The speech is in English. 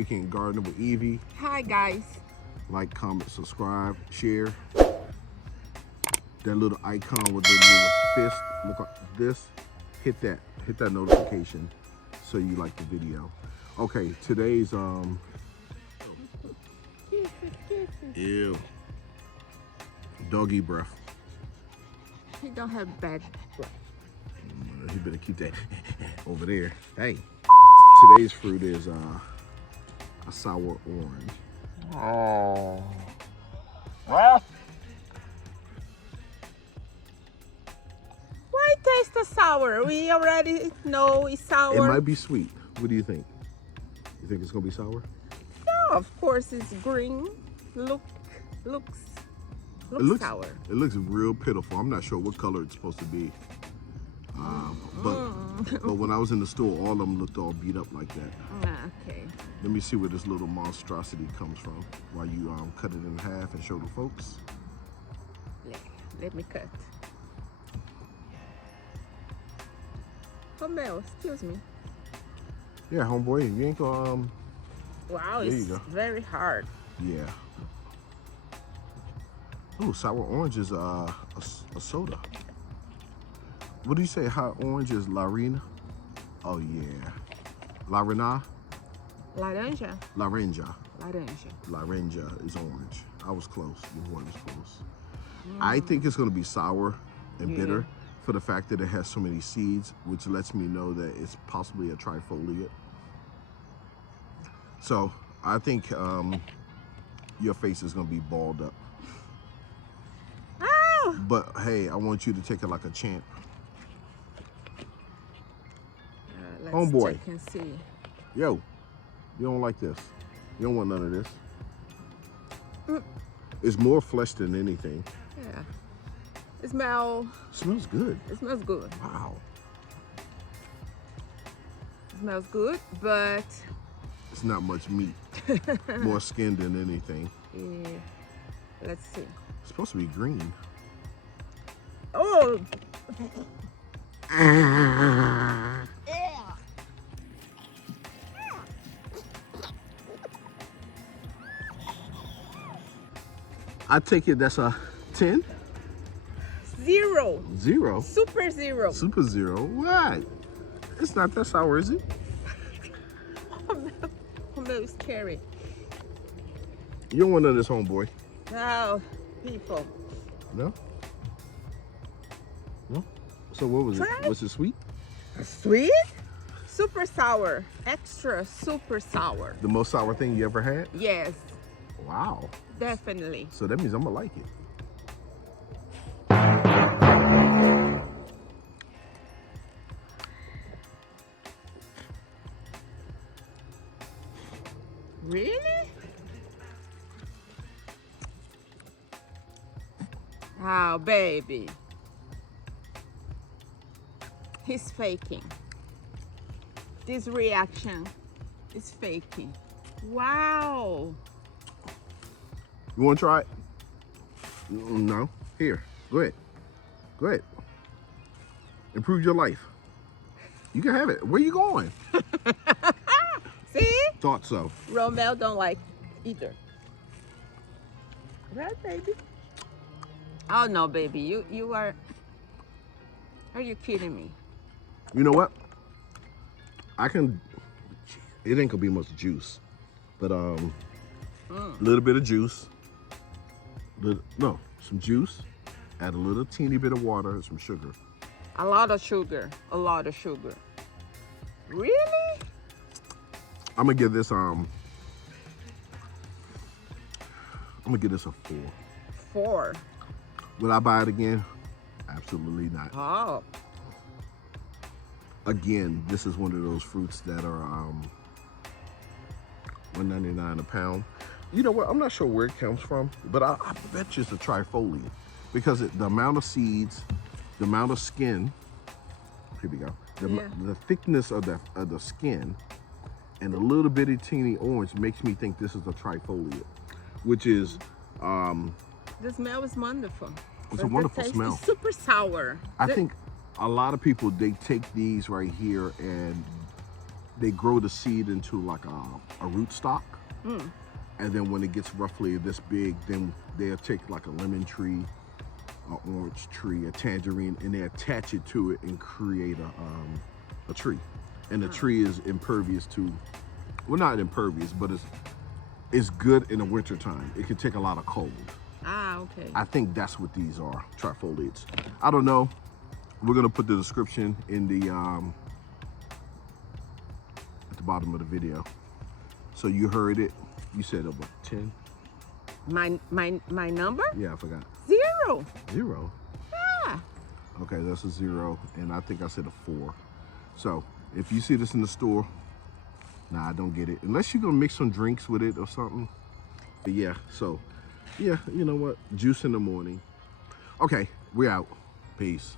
Weekend Gardener with Evie. Hi guys. Like, comment, subscribe, share. That little icon with the little fist, look like this. Hit that notification so you like the video. Okay, today's ew, doggy breath. He don't have bad breath. You better keep that over there. Hey, today's fruit is a sour orange. Oh. Well. Why taste the sour? We already know it's sour. It might be sweet. What do you think? You think it's gonna be sour? Yeah, of course it's green. Looks sour. It looks real pitiful. I'm not sure what color it's supposed to be. But when I was in the store, all of them looked all beat up like that. Okay. Let me see where this little monstrosity comes from while you cut it in half and show the folks. Let me cut. Romeo, excuse me. Yeah, homeboy, you ain't gonna Wow, there it's very hard. Yeah. Oh, sour orange is a soda. What do you say? Hot orange is Larina? Oh yeah. Larina? Laranja. Laranja. Laranja. Laranja is orange. I was close. Your boy was close. I think it's gonna be sour and bitter for the fact that it has so many seeds, which lets me know that it's possibly a trifoliate. So I think your face is gonna be balled up. Oh! But hey, I want you to take it like a champ. Let's Homeboy. check and see. Yo, you don't like this. You don't want none of this. It's more flesh than anything. Yeah. It smells good. It smells good. Wow. It smells good, but It's not much meat. More skin than anything. yeah. Let's see. It's supposed to be green. Oh! I take it that's a 10? Zero. Zero? Super zero. Super zero? What? It's not that sour, is it? Romeo is scary. You don't want none of this, homeboy. No, people. No? No? So what was Try it? Was it sweet? Sweet? Super sour. Extra super sour. The most sour thing you ever had? Yes, Wow. definitely. So that means I'm gonna like it. Really? Oh, baby. He's faking. This reaction is faking. Wow. You wanna try it? No? Here, go ahead. Go ahead. Improve your life. You can have it. Where you going? See? Thought so. Romeo don't like either. Right, baby? Oh no, baby. You are you kidding me? You know what? It ain't gonna be much juice, but a little bit of juice. Some juice. Add a little teeny bit of water and some sugar. A lot of sugar. A lot of sugar. Really? I'm gonna give this a 4. 4. Would I buy it again? Absolutely not. Oh. Again, this is one of those fruits that are $1.99 a pound. You know what? I'm not sure where it comes from, but I bet you it's a trifoliate because the amount of seeds, the amount of skin. Here we go. The thickness of the skin, and a little bitty teeny orange makes me think this is a trifoliate, which is The smell is wonderful. It's a wonderful smell. It's super sour. I think a lot of people, they take these right here and they grow the seed into like a root stock. And then when it gets roughly this big, then they'll take like a lemon tree, an orange tree, a tangerine, and they attach it to it and create a tree. And the tree is impervious to, well, not impervious, but it's good in the winter time. It can take a lot of cold. Ah, okay. I think that's what these are, trifoliates. I don't know. We're gonna put the description in the at the bottom of the video. So you heard it. You said about 10. My number? Yeah, I forgot. 0. 0. Yeah. Okay, that's a 0, and I think I said a 4. So if you see this in the store, nah, I don't get it. Unless you're gonna mix some drinks with it or something. But yeah, so yeah, you know what? Juice in the morning. Okay, we're out. Peace.